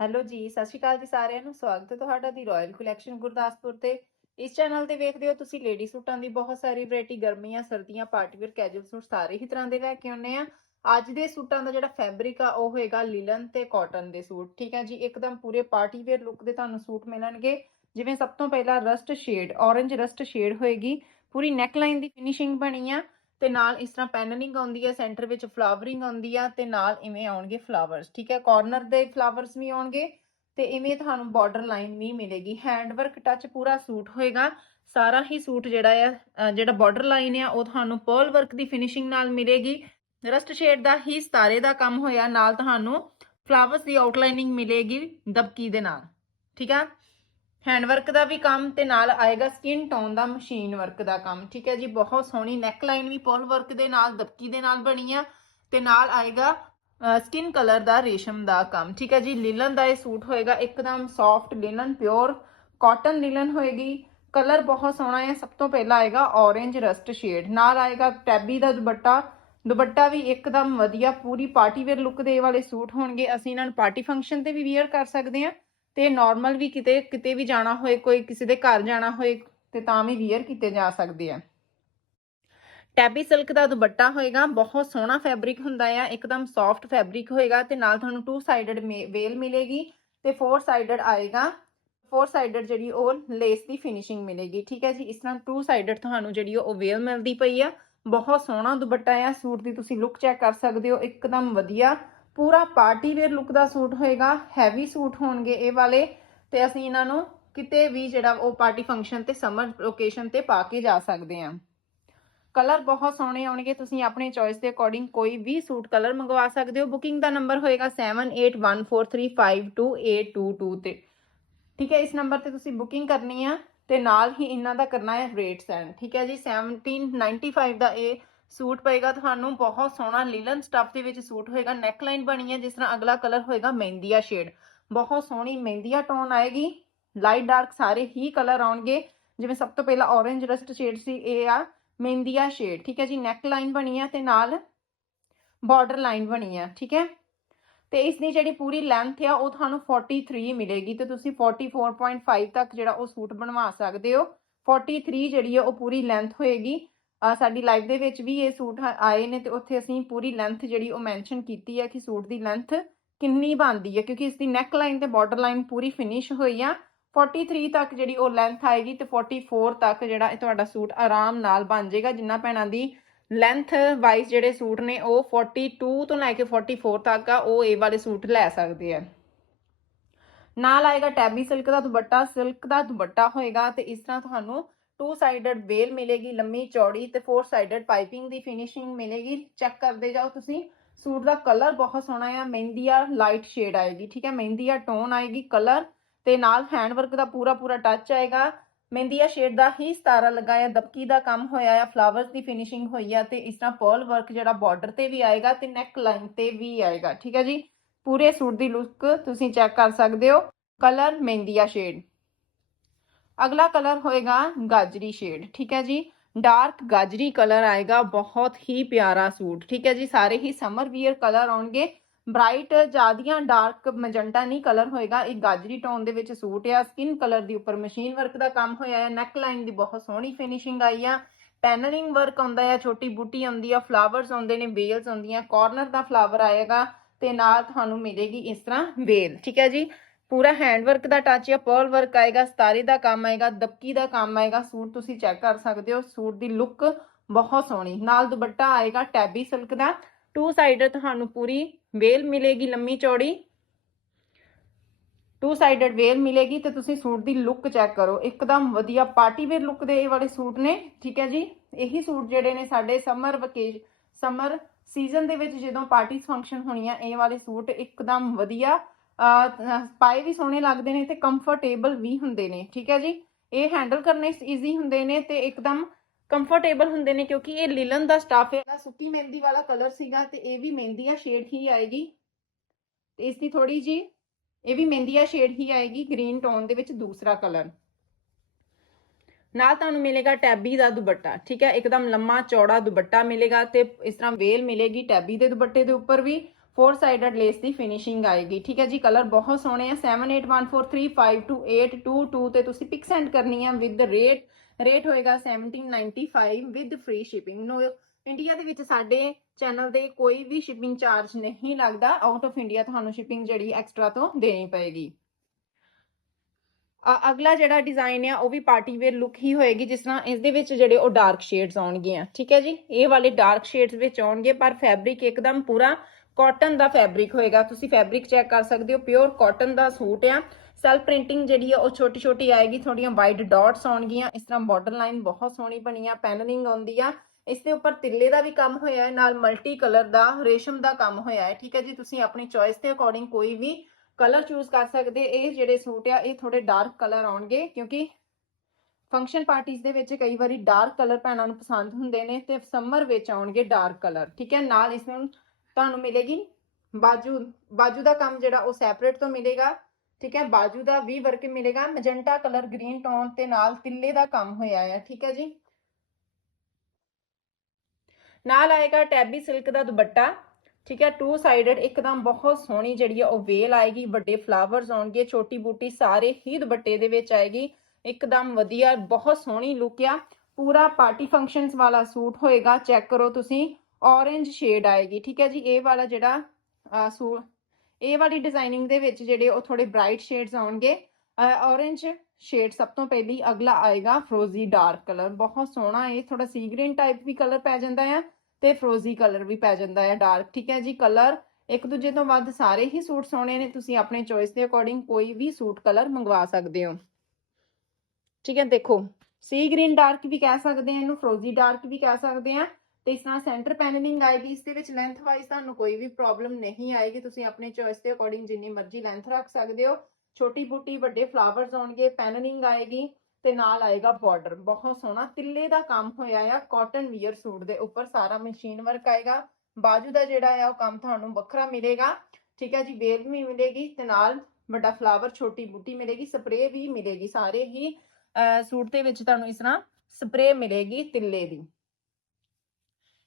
Hello ਜੀ, ਸਤਿ ਸ਼੍ਰੀ ਅਕਾਲ ਜੀ ਸਾਰਿਆਂ ਨੂੰ, ਸਵਾਗਤ ਹੈ ਤੁਹਾਡਾ ਦੀ ਰਾਇਲ ਕਲੈਕਸ਼ਨ ਗੁਰਦਾਸਪੁਰ ਤੇ। ਇਸ ਚੈਨਲ ਤੇ ਵੇਖਦੇ ਹੋ ਤੁਸੀਂ ਲੇਡੀ ਸੂਟਾਂ ਦੀ ਬਹੁਤ ਸਾਰੀ ਵੈਰਾਈਟੀ ਗਰਮੀਆਂ, ਸਰਦੀਆਂ ਪਾਰਟੀ ਵੇਅਰ ਕੈਜੂਅਲ ਸੂਟ ਸਾਰੇ ਹੀ ਤਰ੍ਹਾਂ ਦੇ ਲੈ ਕੇ ਆਉਨੇ ਆ ਅੱਜ ਦੇ ਸੂਟਾਂ ਦਾ ਜਿਹੜਾ ਫੈਬਰਿਕ ਆ, ਉਹ ਹੋਏਗਾ ਲਿਲਨ ਤੇ ਕਾਟਨ ਦੇ ਸੂਟ, ਠੀਕ ਹੈ ਜੀ। ਇੱਕਦਮ ਪੂਰੇ ਪਾਰਟੀ ਵੇਅਰ ਲੁੱਕ ਦੇ ਤੁਹਾਨੂੰ ਸੂਟ ਮਿਲਣਗੇ। ਜਿਵੇਂ ਸਭ ਤੋਂ ਪਹਿਲਾਂ rust shade orange rust shade ਹੋਏਗੀ। ਪੂਰੀ ਨੈਕ ਲਾਈਨ ਦੀ ਫਿਨਿਸ਼ਿੰਗ ਬਣੀ ਆ। ਤੇ ਨਾਲ ਇਸ ਤਰ੍ਹਾਂ ਪੈਨਲਿੰਗ ਆਉਂਦੀ ਹੈ, ਸੈਂਟਰ ਵਿੱਚ ਫਲਾਵਰਿੰਗ ਆਉਂਦੀ ਆ ਤੇ ਨਾਲ ਇਵੇਂ ਆਉਣਗੇ ਫਲਾਵਰਸ, ਠੀਕ ਹੈ? ਕਾਰਨਰ ਦੇ ਫਲਾਵਰਸ ਵੀ ਆਉਣਗੇ ਤੇ ਇਵੇਂ ਤੁਹਾਨੂੰ ਬਾਰਡਰ ਲਾਈਨ ਵੀ ਮਿਲੇਗੀ। ਹੈਂਡ ਵਰਕ ਟੱਚ ਪੂਰਾ ਸੂਟ ਹੋਏਗਾ। ਸਾਰਾ ਹੀ ਸੂਟ ਜਿਹੜਾ ਆ ਜਿਹੜਾ ਬਾਰਡਰ ਲਾਈਨ ਆ, ਉਹ ਤੁਹਾਨੂੰ ਪਰਲ ਵਰਕ ਦੀ ਫਿਨਿਸ਼ਿੰਗ ਨਾਲ ਮਿਲੇਗੀ। ਰਸਟ ਸ਼ੇਡ ਦਾ ਹੀ ਸਤਾਰੇ ਦਾ ਕੰਮ ਹੋਇਆ। ਨਾਲ ਤੁਹਾਨੂੰ ਫਲਾਵਰਸ ਦੀ ਆਊਟਲਾਈਨਿੰਗ ਮਿਲੇਗੀ ਦਬਕੀ ਦੇ ਨਾਲ, ਠੀਕ ਆ? ਹੈਂਡ ਵਰਕ ਦਾ ਵੀ ਕੰਮ ਤੇ ਨਾਲ ਆਏਗਾ ਸਕਿਨ ਟੋਨ ਦਾ ਮਸ਼ੀਨ ਵਰਕ ਦਾ ਕੰਮ, ਠੀਕ ਹੈ ਜੀ? ਬਹੁਤ ਸੋਹਣੀ ਨੈਕ ਲਾਈਨ ਵੀ ਪਰਲ ਵਰਕ ਦੇ ਨਾਲ, ਦਬਕੀ ਦੇ ਨਾਲ ਬਣੀ ਆ ਤੇ ਨਾਲ ਆਏਗਾ ਸਕਿਨ ਕਲਰ ਦਾ, ਰੇਸ਼ਮ ਦਾ ਕੰਮ, ਠੀਕ ਹੈ ਜੀ? ਲਿਲਨ ਦਾ ਇਹ ਸੂਟ ਹੋਏਗਾ ਇੱਕਦਮ soft linen pure cotton linen ਹੋਏਗੀ। ਕਲਰ ਬਹੁਤ ਸੋਹਣਾ ਹੈ ਸਭ ਤੋਂ ਪਹਿਲਾਂ ਆਏਗਾ orange ਰਸਟ ਸ਼ੇਡ ਨਾਲ ਆਏਗਾ ਟੈਬੀ ਦਾ ਦੁਪੱਟਾ। ਦੁਪੱਟਾ ਵੀ ਇੱਕਦਮ ਵਧੀਆ, ਪੂਰੀ ਪਾਰਟੀ ਵੇਅਰ ਲੁੱਕ ਦੇ ਵਾਲੇ ਸੂਟ ਹੋਣਗੇ। ਅਸੀਂ ਇਹਨਾਂ ਨੂੰ ਪਾਰਟੀ ਫੰਕਸ਼ਨ ਤੇ ਵੀ ਵੇਅਰ ਕਰ ਸਕਦੇ ਹਾਂ। ਤੇ ਨਾਰਮਲ ਵੀ ਕਿਤੇ ਕਿਤੇ ਵੀ ਜਾਣਾ ਹੋਏ, ਕੋਈ ਕਿਸੇ ਦੇ ਘਰ ਜਾਣਾ ਹੋਏ, ਤੇ ਤਾਂ ਵੀ ਵੇਅਰ ਕੀਤੇ ਜਾ ਸਕਦੇ ਆ। ਟੈਬੀ ਸਿਲਕ ਦਾ ਦੁਪੱਟਾ ਹੋਏਗਾ, ਬਹੁਤ ਸੋਹਣਾ ਫੈਬਰਿਕ ਹੁੰਦਾ ਆ, ਇੱਕਦਮ ਸੌਫਟ ਫੈਬਰਿਕ ਹੋਏਗਾ ਤੇ ਨਾਲ ਤੁਹਾਨੂੰ ਟੂ ਸਾਈਡਡ ਵੇਲ ਮਿਲੇਗੀ ਤੇ ਫੋਰ ਸਾਈਡਡ ਆਏਗਾ। ਫੋਰ ਸਾਈਡਡ ਜਿਹੜੀ ਉਹ ਲੇਸ ਦੀ ਫਿਨਿਸ਼ਿੰਗ ਮਿਲੇਗੀ, ਠੀਕ ਹੈ ਜੀ? ਇਸ ਤਰ੍ਹਾਂ ਟੂ ਸਾਈਡਡ ਤੁਹਾਨੂੰ ਜਿਹੜੀ ਉਹ ਵੇਲ ਮਿਲਦੀ ਪਈ ਆ। ਬਹੁਤ ਸੋਹਣਾ ਦੁਪੱਟਾ ਆ, ਸੂਟ ਦੀ ਤੁਸੀਂ ਲੁੱਕ ਚੈੱਕ ਕਰ ਸਕਦੇ ਹੋ, ਇੱਕਦਮ ਵਧੀਆ। ਪੂਰਾ ਪਾਰਟੀ ਵੇਅਰ ਲੁੱਕ ਦਾ ਸੂਟ ਹੋਏਗਾ ਹੈਵੀ ਸੂਟ ਹੋਣਗੇ ਇਹ ਵਾਲੇ, ਤੇ ਅਸੀਂ ਇਹਨਾਂ ਨੂੰ ਕਿਤੇ ਵੀ ਜਿਹੜਾ ਉਹ ਪਾਰਟੀ ਫੰਕਸ਼ਨ ਤੇ ਸਮਰ ਲੋਕੇਸ਼ਨ ਤੇ ਪਾ ਕੇ ਜਾ ਸਕਦੇ ਹਾਂ। ਕਲਰ ਬਹੁਤ ਸੋਹਣੇ ਆਉਣਗੇ, ਤੁਸੀਂ ਆਪਣੀ ਚੋਇਸ ਦੇ ਅਕੋਰਡਿੰਗ ਕੋਈ ਵੀ ਸੂਟ ਕਲਰ ਮੰਗਵਾ ਸਕਦੇ ਹੋ। ਬੁਕਿੰਗ ਦਾ ਨੰਬਰ ਹੋਏਗਾ 7814352822 ਤੇ। ਠੀਕ ਹੈ, ਇਸ ਨੰਬਰ ਤੇ ਤੁਸੀਂ ਬੁਕਿੰਗ ਕਰਨੀ ਆ, ਤੇ ਨਾਲ ਹੀ ਇਹਨਾਂ ਦਾ ਕਰਨਾ ਹੈ ਰੇਟ ਸੈਂਡ ਠੀਕ ਹੈ ਜੀ 1795 ਦਾ ਇਹ ਸੂਟ ਪਏਗਾ ਤੁਹਾਨੂੰ ਬਹੁਤ ਸੋਹਣਾ ਲੀਲਨ ਸਟਫ ਦੇ ਵਿੱਚ ਸੂਟ ਹੋਏਗਾ ਨੈਕ ਲਾਈਨ ਬਣੀ ਹੈ, ਜਿਸ ਤਰ੍ਹਾਂ ਅਗਲਾ ਕਲਰ ਹੋਏਗਾ ਮਹਿੰਦੀਆ ਸ਼ੇਡ ਬਹੁਤ ਸੋਹਣੀ ਮਹਿੰਦੀਆ ਟੋਨ ਆਏਗੀ ਲਾਈਟ ਡਾਰਕ ਸਾਰੇ ਹੀ ਕਲਰ ਆਉਣਗੇ। ਜਿਵੇਂ ਸਭ ਤੋਂ ਪਹਿਲਾਂ orange ਰਸਟ ਸ਼ੇਡ ਸੀ, ਇਹ ਆ ਮਹਿੰਦੀਆ ਸ਼ੇਡ ਠੀਕ ਹੈ ਜੀ ਨੈਕ ਲਾਈਨ ਬਣੀ ਹੈ ਤੇ ਨਾਲ ਬਾਰਡਰ ਲਾਈਨ ਬਣੀ ਹੈ, ਠੀਕ ਹੈ। ਤੇ ਇਸ ਦੀ ਜਿਹੜੀ ਪੂਰੀ ਲੈਂਥ ਆ, ਉਹ ਤੁਹਾਨੂੰ 43 ਮਿਲੇਗੀ ਤੇ ਤੁਸੀਂ 44.5 ਤੱਕ ਜਿਹੜਾ ਉਹ ਸੂਟ ਬਣਵਾ ਸਕਦੇ ਹੋ। 43 ਜਿਹੜੀ ਹੈ, ਉਹ ਪੂਰੀ ਲੈਂਥ ਹੋਏਗੀ। ਸਾਡੀ ਲਾਈਵ ਦੇ ਵਿੱਚ ਵੀ ਇਹ ਸੂਟ ਆਏ ਨੇ ਤੇ ਉੱਥੇ ਅਸੀਂ ਪੂਰੀ ਲੈਂਥ ਜਿਹੜੀ ਉਹ ਮੈਂਸ਼ਨ ਕੀਤੀ ਹੈ ਕਿ ਸੂਟ ਦੀ ਲੈਂਥ ਕਿੰਨੀ ਬਣਦੀ ਹੈ ਕਿਉਂਕਿ ਇਸ ਦੀ ਨੈਕ ਲਾਈਨ ਤੇ ਬਾਰਡਰ ਲਾਈਨ ਪੂਰੀ ਫਿਨਿਸ਼ ਹੋਈ ਆ। 43 ਤੱਕ ਜਿਹੜੀ ਉਹ ਲੈਂਥ ਆਏਗੀ ਤੇ 44 ਤੱਕ ਜਿਹੜਾ ਇਹ ਤੁਹਾਡਾ ਸੂਟ ਆਰਾਮ ਨਾਲ ਬਣ ਜਾਏਗਾ। ਜਿੰਨਾ ਭੈਣਾਂ ਦੀ ਲੈਂਥ ਵਾਈਜ਼ ਜਿਹੜੇ ਸੂਟ ਨੇ ਉਹ 42 ਤੋਂ ਲੈ ਕੇ 44 ਤੱਕ ਆ, ਉਹ ਇਹ ਵਾਲੇ ਸੂਟ ਲੈ ਸਕਦੇ ਆ। ਨਾਲ ਆਏਗਾ ਟੈਬੀ ਸਿਲਕ ਦਾ ਦੁਪੱਟਾ ਸਿਲਕ ਦਾ ਦੁਪੱਟਾ ਹੋਏਗਾ ਤੇ ਇਸ ਤਰ੍ਹਾਂ ਤੁਹਾਨੂੰ ਟੂ ਸਾਈਡਡ ਵੇਲ ਮਿਲੇਗੀ, ਲੰਮੀ ਚੌੜੀ ਤੇ ਫੋਰ ਸਾਈਡਡ ਪਾਈਪਿੰਗ ਦੀ ਫਿਨਿਸ਼ਿੰਗ ਮਿਲੇਗੀ। ਚੈੱਕ ਕਰਦੇ ਜਾਓ ਤੁਸੀਂ। ਸੂਟ ਦਾ ਕਲਰ ਬਹੁਤ ਸੋਹਣਾ ਆ। ਮਹਿੰਦੀਆ ਲਾਈਟ ਸ਼ੇਡ ਆਏਗੀ, ਠੀਕ ਹੈ? ਮਹਿੰਦੀਆ ਟੋਨ ਆਏਗੀ ਕਲਰ ਤੇ ਨਾਲ ਹੈਂਡ ਵਰਕ ਦਾ ਪੂਰਾ ਪੂਰਾ ਟੱਚ ਆਏਗਾ। ਮਹਿੰਦੀਆ ਸ਼ੇਡ ਦਾ ਹੀ ਸਤਾਰਾ ਲਗਾਇਆ, ਦਬਕੀ ਦਾ ਕੰਮ ਹੋਇਆ ਆ ਫਲਾਵਰਸ ਦੀ ਫਿਨਿਸ਼ਿੰਗ ਹੋਈ ਆ ਤੇ ਇਸ ਤਰ੍ਹਾਂ ਪਰਲ ਵਰਕ ਜਿਹੜਾ ਬਾਰਡਰ ਤੇ ਵੀ ਆਏਗਾ ਤੇ ਨੈਕ ਲਾਈਨ ਤੇ ਵੀ ਆਏਗਾ, ਠੀਕ ਹੈ ਜੀ? ਪੂਰੇ ਸੂਟ ਦੀ ਲੁੱਕ ਤੁਸੀਂ ਚੈੱਕ ਕਰ ਸਕਦੇ ਹੋ। ਕਲਰ ਮਹਿੰਦੀਆ ਸ਼ੇਡ ਅਗਲਾ ਕਲਰ ਹੋਏਗਾ ਗਾਜਰੀ ਸ਼ੇਡ ਠੀਕ ਹੈ ਜੀ? ਡਾਰਕ ਗਾਜਰੀ ਕਲਰ ਆਏਗਾ, ਬਹੁਤ ਹੀ ਪਿਆਰਾ ਸੂਟ, ਠੀਕ ਹੈ ਜੀ? ਸਾਰੇ ਹੀ ਸਮਰ ਵੀਅਰ ਕਲਰ ਆਉਣਗੇ। ਬ੍ਰਾਈਟ ਜਿਆਦੀਆਂ ਡਾਰਕ ਮੈਜੈਂਟਾ ਨਹੀਂ ਕਲਰ ਹੋਏਗਾ। ਇਹ ਗਾਜਰੀ ਟੋਨ ਦੇ ਵਿੱਚ ਸੂਟ ਆ। ਸਕਿਨ ਕਲਰ ਦੀ ਉੱਪਰ ਮਸ਼ੀਨ ਵਰਕ ਦਾ ਕੰਮ ਹੋਇਆ ਹੈ ਨੈਕ ਲਾਈਨ ਦੀ ਬਹੁਤ ਸੋਹਣੀ ਫਿਨਿਸ਼ਿੰਗ ਆਈ ਆ। ਪੈਨਲਿੰਗ ਵਰਕ ਆਉਂਦਾ ਹੈ ਛੋਟੀ ਬੂਟੀ ਆਉਂਦੀ ਆ ਫਲਾਵਰਸ ਆਉਂਦੇ ਨੇ ਵੇਲਸ ਆਉਂਦੀਆਂ ਕਾਰਨਰ ਦਾ ਫਲਾਵਰ ਆਏਗਾ ਤੇ ਨਾਲ ਤੁਹਾਨੂੰ ਮਿਲੇਗੀ ਇਸ ਤਰ੍ਹਾਂ ਵੇਲ ਠੀਕ ਹੈ ਜੀ? ਪੂਰਾ ਹੈਂਡ ਵਰਕ ਦਾ ਟੱਚ ਆ ਪਰਲ ਵਰਕ ਆਏਗਾ, ਸਤਾਰੇ ਦਾ ਕੰਮ ਆਏਗਾ, ਦਬਕੀ ਦਾ ਕੰਮ ਆਏਗਾ, ਸੂਟ ਤੁਸੀਂ ਚੈੱਕ ਕਰ ਸਕਦੇ ਹੋ, ਸੂਟ ਦੀ ਲੁੱਕ ਬਹੁਤ ਸੋਹਣੀ। ਨਾਲ ਦੁਪੱਟਾ ਆਏਗਾ ਟੈਬੀ ਸਿਲਕ ਦਾ। ਟੂ ਸਾਈਡਡ ਤੁਹਾਨੂੰ ਪੂਰੀ ਵੇਲ ਮਿਲੇਗੀ ਲੰਮੀ ਚੌੜੀ। ਟੂ ਸਾਈਡਡ ਵੇਲ ਮਿਲੇਗੀ ਤੇ ਤੁਸੀਂ ਸੂਟ ਦੀ ਲੁੱਕ ਚੈੱਕ ਕਰੋ। ਇੱਕਦਮ ਵਧੀਆ ਪਾਰਟੀ ਵੇਅਰ ਲੁੱਕ ਦੇ ਇਹ ਵਾਲੇ ਸੂਟ ਨੇ, ਠੀਕ ਹੈ ਜੀ? ਇਹੀ ਸੂਟ ਜਿਹੜੇ ਨੇ ਸਾਡੇ ਸਮਰ ਵਕੇਸ਼ ਸਮਰ ਸੀਜ਼ਨ ਦੇ ਵਿੱਚ ਜਦੋਂ ਪਾਰਟੀ ਫੰਕਸ਼ਨ ਹੋਣੀਆਂ, ਇਹ ਵਾਲੇ ਸੂਟ ਇੱਕਦਮ ਵਧੀਆ ਪਾਏ ਵੀ ਸੋਹਣੇ ਲੱਗਦੇ ਨੇ ਤੇ ਕੰਫਰਟੇਬਲ ਵੀ ਹੁੰਦੇ ਨੇ, ਠੀਕ ਹੈ ਜੀ? ਇਹ ਹੈਂਡਲ ਕਰਨੇ ਈਜ਼ੀ ਹੁੰਦੇ ਨੇ ਤੇ ਇੱਕਦਮ ਕੰਫਰਟੇਬਲ ਹੁੰਦੇ ਨੇ ਕਿਉਂਕਿ ਇਹ ਲਿਲਨ ਦਾ ਸਟਾਫ ਹੈ। ਇਹਦਾ ਸੁੱਕੀ ਮਹਿੰਦੀ ਵਾਲਾ ਕਲਰ ਸੀਗਾ ਤੇ ਇਹ ਵੀ ਮਹਿੰਦੀਆ ਸ਼ੇਡ ਹੀ ਆਏਗੀ। ਤੇ ਇਸ ਦੀ ਥੋੜੀ ਜੀ ਇਹ ਵੀ ਮਹਿੰਦੀਆ ਸ਼ੇਡ ਹੀ ਆਏਗੀ ਗ੍ਰੀਨ ਟੋਨ ਦੇ ਵਿੱਚ ਦੂਸਰਾ ਕਲਰ ਨਾਲ ਤੁਹਾਨੂੰ ਮਿਲੇਗਾ ਟੈਬੀ ਦਾ ਦੁਪੱਟਾ, ਠੀਕ ਹੈ? ਇੱਕਦਮ ਲੰਮਾ ਚੌੜਾ ਦੁਪੱਟਾ ਮਿਲੇਗਾ ਤੇ ਇਸ ਤਰ੍ਹਾਂ ਵੇਲ ਮਿਲੇਗੀ ਟੈਬੀ ਦੇ ਦੁਪੱਟੇ ਦੇ ਉੱਪਰ ਵੀ। ਫੋਰ ਸਾਈਡਡ ਲੇਸ ਦੀ ਫਿਨਿਸ਼ਿੰਗ ਆਏਗੀ। ਠੀਕ ਹੈ ਜੀ ਕਲਰ ਬਹੁਤ ਸੋਹਣੇ ਆ। 7814352822 ਤੇ ਤੁਸੀਂ ਪਿਕ ਸੈਂਡ ਕਰਨੀ ਆ ਵਿਦ ਰੇਟ ਰੇਟ ਹੋਏਗਾ 1795 with free shipping no India ਦੇ ਵਿੱਚ ਸਾਡੇ ਚੈਨਲ ਦੇ ਕੋਈ ਵੀ ਸ਼ਿਪਿੰਗ ਚਾਰਜ ਨਹੀਂ ਲੱਗਦਾ। ਆਊਟ ਆਫ ਇੰਡੀਆ ਤੁਹਾਨੂੰ ਸ਼ਿਪਿੰਗ ਜਿਹੜੀ ਐਕਸਟਰਾ ਤੋਂ ਦੇਣੀ ਪਏਗੀ। ਅਗਲਾ ਜਿਹੜਾ ਡਿਜ਼ਾਈਨ ਆ, ਉਹ ਵੀ ਪਾਰਟੀ ਵੇਅਰ ਲੁੱਕ ਹੀ ਹੋਏਗੀ, ਜਿਸ ਤਰ੍ਹਾਂ ਇਸ ਦੇ ਵਿੱਚ ਜਿਹੜੇ ਉਹ ਡਾਰਕ ਸ਼ੇਡਸ ਆਉਣਗੀਆਂ। ਠੀਕ ਹੈ ਜੀ, ਇਹ ਵਾਲੇ ਡਾਰਕ ਸ਼ੇਡਸ ਵਿੱਚ ਆਉਣਗੇ, ਪਰ ਫੈਬਰਿਕ ਇੱਕਦਮ ਪੂਰਾ ਕਾਟਨ ਦਾ ਫੈਬਰਿਕ ਹੋਏਗਾ। ਤੁਸੀਂ ਫੈਬਰਿਕ ਚੈੱਕ ਕਰ ਸਕਦੇ ਹੋ। ਪਿਓਰ ਕਾਟਨ ਦਾ ਸੂਟ ਆ। ਸੈਲਫ ਪ੍ਰਿੰਟਿੰਗ ਜਿਹੜੀ ਆ, ਉਹ ਛੋਟੀ ਛੋਟੀ ਆਏਗੀ। ਥੋੜੀਆਂ ਵਾਈਟ ਡਾਟਸ ਆਉਣਗੀਆਂ। ਇਸ ਤਰ੍ਹਾਂ ਬਾਰਡਰ ਲਾਈਨ ਬਹੁਤ ਸੋਹਣੀ ਬਣੀ ਆ ਪੈਨਲਿੰਗ ਆਉਂਦੀ ਆ। ਇਸ ਦੇ ਉੱਪਰ ਤਿੱਲੇ ਦਾ ਵੀ ਕੰਮ ਹੋਇਆ ਹੈ, ਨਾਲ ਮਲਟੀ ਕਲਰ ਦਾ, ਰੇਸ਼ਮ ਦਾ ਕੰਮ ਹੋਇਆ ਹੈ। ਠੀਕ ਹੈ ਜੀ, ਤੁਸੀਂ ਆਪਣੀ ਚੋਇਸ ਦੇ ਅਕੋਰਡਿੰਗ ਕੋਈ ਵੀ ਕਲਰ ਚੂਜ਼ ਕਰ ਸਕਦੇ। ਇਹ ਜਿਹੜੇ ਸੂਟ ਆ, ਇਹ ਥੋੜੇ ਡਾਰਕ ਕਲਰ ਆਉਣਗੇ, ਕਿਉਂਕਿ ਫੰਕਸ਼ਨ ਪਾਰਟੀਆਂ ਦੇ ਵਿੱਚ ਕਈ ਵਾਰੀ ਡਾਰਕ ਕਲਰ ਭੈਣਾਂ ਨੂੰ ਪਸੰਦ ਹੁੰਦੇ ਨੇ ਤੇ ਸਮਰ ਵਿੱਚ ਆਉਣਗੇ ਡਾਰਕ ਕਲਰ ਠੀਕ ਹੈ, ਨਾਲ ਇਸ ਨੂੰ ਤੁਹਾਨੂੰ ਮਿਲੇਗੀ ਬਾਜੂ ਬਾਜੂ ਦਾ ਕੰਮ ਜਿਹੜਾ ਉਹ ਸੈਪਰੇਟ ਤੋਂ ਮਿਲੇਗਾ, ਠੀਕ ਹੈ? ਬਾਜੂ ਦਾ ਵੀ ਵਰਕ ਮਿਲੇਗਾ। ਮੈਜੈਂਟਾ ਕਲਰ ਗ੍ਰੀਨ ਟੋਨ ਤੇ ਨਾਲ ਤਿੱਲੇ ਦਾ ਕੰਮ ਹੋਇਆ ਹੈ ਠੀਕ ਹੈ ਜੀ? ਨਾਲ ਆਏਗਾ ਟੈਬੀ ਸਿਲਕ ਦਾ ਦੁਪੱਟਾ, ਠੀਕ ਹੈ? ਟੂ ਸਾਈਡਡ ਇੱਕਦਮ ਬਹੁਤ ਸੋਹਣੀ ਜਿਹੜੀ ਆ ਉਹ ਵੇਲ ਆਏਗੀ, ਵੱਡੇ ਫਲਾਵਰਸ ਆਉਣਗੇ, ਛੋਟੀ ਬੂਟੀ ਸਾਰੇ ਹੀ ਦੁਪੱਟੇ ਦੇ ਵਿੱਚ ਆਏਗੀ। ਇੱਕਦਮ ਵਧੀਆ, ਬਹੁਤ ਸੋਹਣੀ ਲੁੱਕ ਆ। ਪੂਰਾ ਪਾਰਟੀ ਫੰਕਸ਼ਨਸ ਵਾਲਾ ਸੂਟ ਹੋਏਗਾ ਚੈੱਕ ਕਰੋ ਤੁਸੀਂ। ਔਰੇਂਜ ਸ਼ੇਡ ਆਏਗੀ ਠੀਕ ਹੈ ਜੀ ਇਹ ਵਾਲਾ ਜਿਹੜਾ ਅਹ, ਸੂ ਇਹ ਵਾਲੀ ਡਿਜ਼ਾਈਨਿੰਗ ਦੇ ਵਿੱਚ ਜਿਹੜੇ ਉਹ ਥੋੜੇ ਬ੍ਰਾਈਟ ਸ਼ੇਡਸ ਆਉਣਗੇ। ਔਰੇਂਜ ਸ਼ੇਡ ਸਭ ਤੋਂ ਪਹਿਲੀ ਅਗਲਾ ਆਏਗਾ ਫਰੋਜ਼ੀ ਡਾਰਕ ਕਲਰ ਬਹੁਤ ਸੋਹਣਾ ਇਹ ਥੋੜਾ ਸੀ ਗ੍ਰੀਨ ਟਾਈਪ ਵੀ ਕਲਰ ਪੈ ਜਾਂਦਾ ਆ ਤੇ ਫਰੋਜ਼ੀ ਕਲਰ ਵੀ ਪੈ ਜਾਂਦਾ ਹੈ ਡਾਰਕ ਠੀਕ ਹੈ ਜੀ ਕਲਰ ਇੱਕ ਦੂਜੇ ਤੋਂ ਵੱਧ ਸਾਰੇ ਹੀ ਸੂਟ ਸੋਹਣੇ ਨੇ ਤੁਸੀਂ ਆਪਣੇ ਚੋਇਸ ਦੇ ਅਕੋਰਡਿੰਗ ਕੋਈ ਵੀ ਸੂਟ ਕਲਰ ਮੰਗਵਾ ਸਕਦੇ ਹੋ। ਠੀਕ ਹੈ ਦੇਖੋ ਸੀ ਗ੍ਰੀਨ ਡਾਰਕ ਵੀ ਕਹਿ ਸਕਦੇ ਆ ਇਹਨੂੰ ਫਰੋਜ਼ੀ ਡਾਰਕ ਵੀ ਕਹਿ ਸਕਦੇ ਆ। ਤੇ ਇਸ ਤਰ੍ਹਾਂ ਸੈਂਟਰ ਪੈਨਲਿੰਗ ਆਏਗੀ ਇਸ ਦੇ ਵਿੱਚ ਲੈਂਥ ਵਾਈਜ਼ ਤੁਹਾਨੂੰ ਕੋਈ ਵੀ ਪ੍ਰੋਬਲਮ ਨਹੀਂ ਆਏਗੀ, ਤੁਸੀਂ ਆਪਣੇ ਚੋਇਸ ਦੇ ਅਕੋਰਡਿੰਗ ਜਿੰਨੀ ਮਰਜ਼ੀ ਲੈਂਥ ਰੱਖ ਸਕਦੇ ਹੋ। ਛੋਟੀ ਬੂਟੀ ਵੱਡੇ ਫਲਾਵਰਸ ਆਉਣਗੇ ਪੈਨਲਿੰਗ ਆਏਗੀ ਤੇ ਨਾਲ ਆਏਗਾ ਬਾਰਡਰ ਬਹੁਤ ਸੋਹਣਾ ਤਿੱਲੇ ਦਾ ਕੰਮ ਹੋਇਆ ਆ ਕਾਟਨ ਵੀਅਰ ਸੂਟ ਦੇ ਉੱਪਰ ਸਾਰਾ ਮਸ਼ੀਨ ਵਰਕ ਆਏਗਾ। ਬਾਜੂ ਦਾ ਜਿਹੜਾ ਆ, ਉਹ ਕੰਮ ਤੁਹਾਨੂੰ ਵੱਖਰਾ ਮਿਲੇਗਾ। ਠੀਕ ਹੈ ਜੀ ਵੇਲ ਵੀ ਮਿਲੇਗੀ ਤੇ ਨਾਲ ਵੱਡਾ ਫਲਾਵਰ ਛੋਟੀ ਬੂਟੀ ਮਿਲੇਗੀ ਸਪਰੇਅ ਵੀ ਮਿਲੇਗੀ ਸਾਰੇ ਹੀ। ਸੂਟ ਦੇ ਵਿੱਚ ਤੁਹਾਨੂੰ ਇਸ ਤਰ੍ਹਾਂ ਸਪਰੇਅ ਮਿਲੇਗੀ ਤਿੱਲੇ ਦੀ।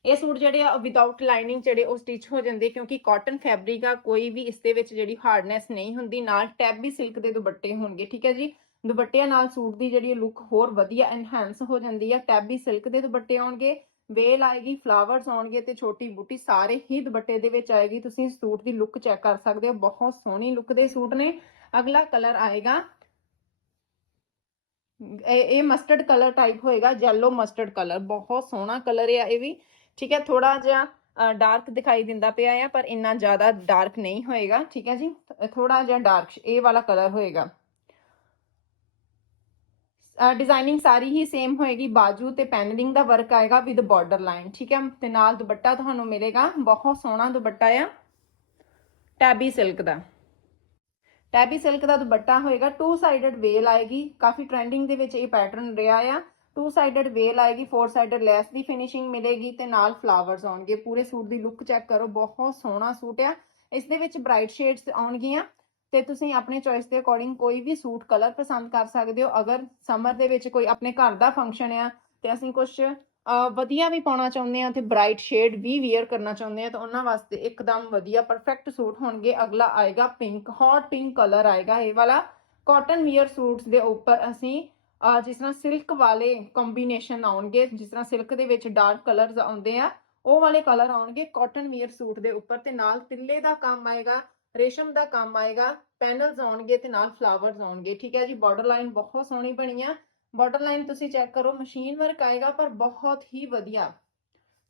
ਇਹ ਸੂਟ ਜਿਹੜੇ ਆ ਵਿਦਆਊਟ ਲਾਈਨਿੰਗ ਜਿਹੜੇ ਉਹ ਸਟਿਚ ਹੋ ਜਾਂਦੇ, ਕਿਉਂਕਿ ਕਾਟਨ ਫੈਬਰਿਕ ਆ, ਕੋਈ ਵੀ ਇਸ ਦੇ ਵਿੱਚ ਜਿਹੜੀ ਹਾਰਡਨੈਸ ਨਹੀਂ ਹੁੰਦੀ, ਨਾਲ ਟੈਬੀ ਸਿਲਕ ਦੇ ਦੁਪੱਟੇ ਹੋਣਗੇ, ਠੀਕ ਹੈ ਜੀ? ਦੁਪੱਟਿਆਂ ਨਾਲ ਸੂਟ ਦੀ ਜਿਹੜੀ ਲੁੱਕ ਹੋਰ ਵਧੀਆ ਐਨਹਾਂਸ ਹੋ ਜਾਂਦੀ ਆ ਟੈਬੀ ਸਿਲਕ ਦੇ ਦੁਪੱਟੇ ਆਉਣਗੇ, ਵੇਲ ਆਏਗੀ ਫਲਾਵਰਸ ਆਉਣਗੇ ਤੇ ਛੋਟੀ ਬੂਟੀ ਸਾਰੇ ਹੀ ਦੁਪੱਟੇ ਦੇ ਵਿੱਚ ਆਏਗੀ, ਤੁਸੀਂ ਸੂਟ ਦੀ ਲੁੱਕ ਚੈੱਕ ਕਰ ਸਕਦੇ ਹੋ, ਬਹੁਤ ਸੋਹਣੀ ਲੁੱਕ ਦੇ ਸੂਟ ਨੇ, ਅਗਲਾ ਕਲਰ ਆਏਗਾ, ਇਹ ਮਸਟਰਡ ਕਲਰ ਟਾਈਪ ਹੋਏਗਾ, yellow ਮਸਟਰਡ ਕਲਰ ਬਹੁਤ ਸੋਹਣਾ ਕਲਰ ਆ ਇਹ ਵੀ ਠੀਕ ਹੈ ਥੋੜਾ ਜਿਹਾ ਡਾਰਕ ਦਿਖਾਈ ਦਿੰਦਾ ਪਿਆ ਆ, ਪਰ ਇੰਨਾ ਜ਼ਿਆਦਾ ਡਾਰਕ ਨਹੀਂ ਹੋਏਗਾ, ਠੀਕ ਹੈ ਜੀ? ਥੋੜਾ ਜਿਹਾ ਡਾਰਕ ਇਹ ਵਾਲਾ ਕਲਰ ਹੋਏਗਾ। ਡਿਜ਼ਾਈਨਿੰਗ ਸਾਰੀ ਹੀ ਸੇਮ ਹੋਏਗੀ, ਬਾਜੂ ਤੇ ਪੈਨਲਿੰਗ ਦਾ ਵਰਕ ਆਏਗਾ ਵਿਦ ਬਾਰਡਰ ਲਾਈਨ ਠੀਕ ਹੈ? ਤੇ ਨਾਲ ਦੁਪੱਟਾ ਤੁਹਾਨੂੰ ਮਿਲੇਗਾ, ਬਹੁਤ ਸੋਹਣਾ ਦੁਪੱਟਾ ਆ ਟੈਬੀ ਸਿਲਕ ਦਾ। ਟੈਬੀ ਸਿਲਕ ਦਾ ਦੁਪੱਟਾ ਹੋਏਗਾ ਟੂ ਸਾਈਡਡ ਵੇਲ ਆਏਗੀ, ਕਾਫੀ ਟ੍ਰੈਂਡਿੰਗ ਦੇ ਵਿੱਚ ਇਹ ਪੈਟਰਨ ਰਿਹਾ ਆ। ਟੂ ਸਾਈਡਡ ਵੇਲ ਆਏਗੀ ਫੋਰ ਸਾਈਡਡ ਲੈਸ ਦੀ ਫਿਨਿਸ਼ਿੰਗ ਮਿਲੇਗੀ ਤੇ ਨਾਲ ਫਲਾਵਰਸ ਆਉਣਗੇ। ਪੂਰੇ ਸੂਟ ਦੀ ਲੁੱਕ ਚੈੱਕ ਕਰੋ, ਬਹੁਤ ਸੋਹਣਾ ਸੂਟ ਆ। ਇਸ ਦੇ ਵਿੱਚ ਬ੍ਰਾਈਟ ਸ਼ੇਡਸ ਆਉਣਗੀਆਂ ਤੇ ਤੁਸੀਂ ਆਪਣੇ ਚੋਇਸ ਦੇ ਅਕੋਰਡਿੰਗ ਕੋਈ ਵੀ ਸੂਟ ਕਲਰ ਪਸੰਦ ਕਰ ਸਕਦੇ ਹੋ। ਅਗਰ ਸਮਰ ਦੇ ਵਿੱਚ ਕੋਈ ਆਪਣੇ ਘਰ ਦਾ ਫੰਕਸ਼ਨ ਆ ਤੇ ਅਸੀਂ ਕੁਝ ਵਧੀਆ ਵੀ ਪਾਉਣਾ ਚਾਹੁੰਦੇ ਆ ਤੇ ਬ੍ਰਾਈਟ ਸ਼ੇਡ ਵੀ ਵੇਅਰ ਕਰਨਾ ਚਾਹੁੰਦੇ ਆ ਤਾਂ ਉਹਨਾਂ ਵਾਸਤੇ ਇੱਕਦਮ ਵਧੀਆ ਪਰਫੈਕਟ ਸੂਟ ਹੋਣਗੇ। ਅਗਲਾ ਆਏਗਾ ਪਿੰਕ ਹੌਟ ਪਿੰਕ ਕਲਰ ਆਏਗਾ ਇਹ ਵਾਲਾ। ਕਾਟਨ ਵੀਅਰ ਸੂਟਸ ਦੇ ਉੱਪਰ ਅਸੀਂ ਜਿਸ ਤਰ੍ਹਾਂ ਸਿਲਕ ਵਾਲੇ ਕੰਬੀਨੇਸ਼ਨ ਆਉਣਗੇ, ਜਿਸ ਤਰ੍ਹਾਂ ਸਿਲਕ ਦੇ ਵਿੱਚ ਡਾਰਕ ਕਲਰਸ ਆਉਂਦੇ ਆ, ਉਹ ਵਾਲੇ ਕਲਰ ਆਉਣਗੇ ਕਾਟਨ ਵੀਅਰ ਸੂਟ ਦੇ ਉੱਪਰ ਤੇ ਨਾਲ ਤਿੱਲੇ ਦਾ ਕੰਮ ਆਏਗਾ, ਰੇਸ਼ਮ ਦਾ ਕੰਮ ਆਏਗਾ ਪੈਨਲਸ ਆਉਣਗੇ ਤੇ ਨਾਲ ਫਲਾਵਰਸ ਆਉਣਗੇ, ਠੀਕ ਹੈ ਜੀ? ਬਾਰਡਰ ਲਾਈਨ ਬਹੁਤ ਸੋਹਣੀ ਬਣੀ ਆ। ਬਾਰਡਰ ਲਾਈਨ ਤੁਸੀਂ ਚੈੱਕ ਕਰੋ ਮਸ਼ੀਨ ਵਰਕ ਆਏਗਾ ਪਰ ਬਹੁਤ ਹੀ ਵਧੀਆ।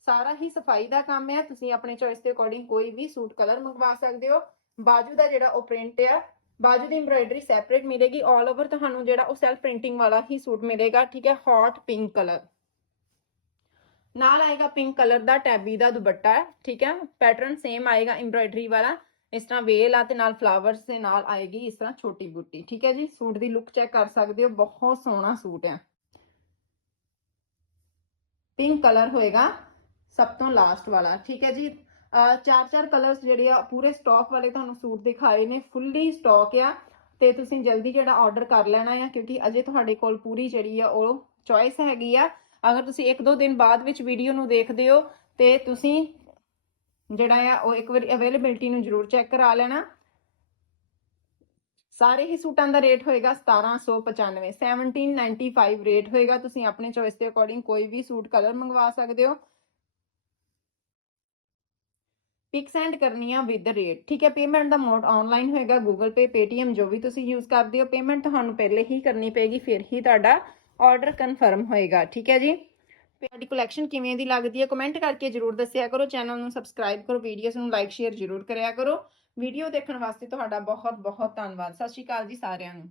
ਸਾਰਾ ਹੀ ਸਫ਼ਾਈ ਦਾ ਕੰਮ ਹੈ ਤੁਸੀਂ ਆਪਣੇ ਚੋਇਸ ਦੇ ਅਕੋਰਡਿੰਗ ਕੋਈ ਵੀ ਸੂਟ ਕਲਰ ਮੰਗਵਾ ਸਕਦੇ ਹੋ। ਬਾਜੂ ਦਾ ਜਿਹੜਾ ਉਹ ਪ੍ਰਿੰਟ ਆ ਬਾਜੂ ਦੀ ਐਮਬ੍ਰਾਇਡਰੀ ਸੈਪਰੇਟ ਮਿਲੇਗੀ। 올 ਓਵਰ ਤੁਹਾਨੂੰ ਜਿਹੜਾ ਉਹ ਸੈਲਫ ਪ੍ਰਿੰਟਿੰਗ ਵਾਲਾ ਹੀ ਸੂਟ ਮਿਲੇਗਾ, ਠੀਕ ਹੈ? ਹੌਟ ਪਿੰਕ ਕਲਰ ਨਾਲ ਆਏਗਾ ਪਿੰਕ ਕਲਰ ਦਾ ਟੈਬੀ ਦਾ ਦੁਪੱਟਾ, ਠੀਕ ਹੈ? ਪੈਟਰਨ ਸੇਮ ਆਏਗਾ ਐਮਬ੍ਰਾਇਡਰੀ ਵਾਲਾ। ਇਸ ਤਰ੍ਹਾਂ ਵੇਲ ਆ ਤੇ ਨਾਲ ਫਲਾਵਰਸ ਦੇ ਨਾਲ ਆਏਗੀ ਇਸ ਤਰ੍ਹਾਂ ਛੋਟੀ ਬੂਟੀ, ਠੀਕ ਹੈ ਜੀ? ਸੂਟ ਦੀ ਲੁੱਕ ਚੈੱਕ ਕਰ ਸਕਦੇ ਹੋ, ਬਹੁਤ ਸੋਹਣਾ ਸੂਟ ਹੈ। ਪਿੰਕ ਕਲਰ ਹੋਏਗਾ ਸਭ ਤੋਂ ਲਾਸਟ ਵਾਲਾ, ਠੀਕ ਹੈ ਜੀ? ਚਾਰ ਚਾਰ ਕਲਰਸ ਜਿਹੜੇ ਆ, ਪੂਰੇ ਸਟਾਕ ਵਾਲੇ ਤੁਹਾਨੂੰ ਸੂਟ ਦਿਖਾਏ ਨੇ ਫੁੱਲੀ ਸਟਾਕ ਆ। ਤੇ ਤੁਸੀਂ ਜਲਦੀ ਜਿਹੜਾ ਆਰਡਰ ਕਰ ਲੈਣਾ ਆ, ਕਿਉਂਕਿ ਅਜੇ ਤੁਹਾਡੇ ਕੋਲ ਪੂਰੀ ਜਿਹੜੀ ਆ, ਉਹ ਚੋਇਸ ਹੈਗੀ ਆ। ਅਗਰ ਤੁਸੀਂ ਇੱਕ ਦੋ ਦਿਨ ਬਾਅਦ ਵਿੱਚ ਵੀਡੀਓ ਨੂੰ ਦੇਖਦੇ ਹੋ, ਤੇ ਤੁਸੀਂ ਜਿਹੜਾ ਆ, ਉਹ ਇੱਕ ਵਾਰੀ ਅਵੇਲੇਬਿਲਟੀ ਨੂੰ ਜ਼ਰੂਰ ਚੈੱਕ ਕਰਾ ਲੈਣਾ। ਸਾਰੇ ਹੀ ਸੂਟਾਂ ਦਾ ਰੇਟ ਹੋਏਗਾ 1795 1795 ਰੇਟ ਹੋਏਗਾ। ਤੁਸੀਂ ਆਪਣੇ ਚੋਇਸ ਦੇ ਅਕੋਰਡਿੰਗ ਕੋਈ ਵੀ ਸੂਟ ਕਲਰ ਮੰਗਵਾ ਸਕਦੇ ਹੋ। ਪਿਕ ਸੈਂਡ ਕਰਨੀ ਆ ਵਿਦ ਰੇਟ ਠੀਕ ਹੈ? ਪੇਮੈਂਟ ਦਾ ਮੋਡ ਆਨਲਾਈਨ ਹੋਏਗਾ ਗੂਗਲ ਪੇ ਪੇਟੀਐਮ ਜੋ ਵੀ ਤੁਸੀਂ ਯੂਜ਼ ਕਰਦੇ ਹੋ ਪੇਮੈਂਟ ਤੁਹਾਨੂੰ ਪਹਿਲੇ ਹੀ ਕਰਨੀ ਪਏਗੀ, ਫਿਰ ਹੀ ਤੁਹਾਡਾ ਆਰਡਰ ਕਨਫਰਮ ਹੋਏਗਾ, ਠੀਕ ਹੈ ਜੀ? ਤੁਹਾਡੀ ਕਲੈਕਸ਼ਨ ਕਿਵੇਂ ਦੀ ਲੱਗਦੀ ਹੈ ਕਮੈਂਟ ਕਰਕੇ ਜਰੂਰ ਦੱਸਿਆ ਕਰੋ ਚੈਨਲ ਨੂੰ ਸਬਸਕ੍ਰਾਈਬ ਕਰੋ ਵੀਡੀਓਜ਼ ਨੂੰ ਲਾਈਕ ਸ਼ੇਅਰ ਜਰੂਰ ਕਰਿਆ ਕਰੋ। ਵੀਡੀਓ ਦੇਖਣ ਵਾਸਤੇ ਤੁਹਾਡਾ ਬਹੁਤ ਬਹੁਤ ਧੰਨਵਾਦ, ਸਤਿ ਸ਼੍ਰੀ ਅਕਾਲ ਜੀ ਸਾਰਿਆਂ ਨੂੰ।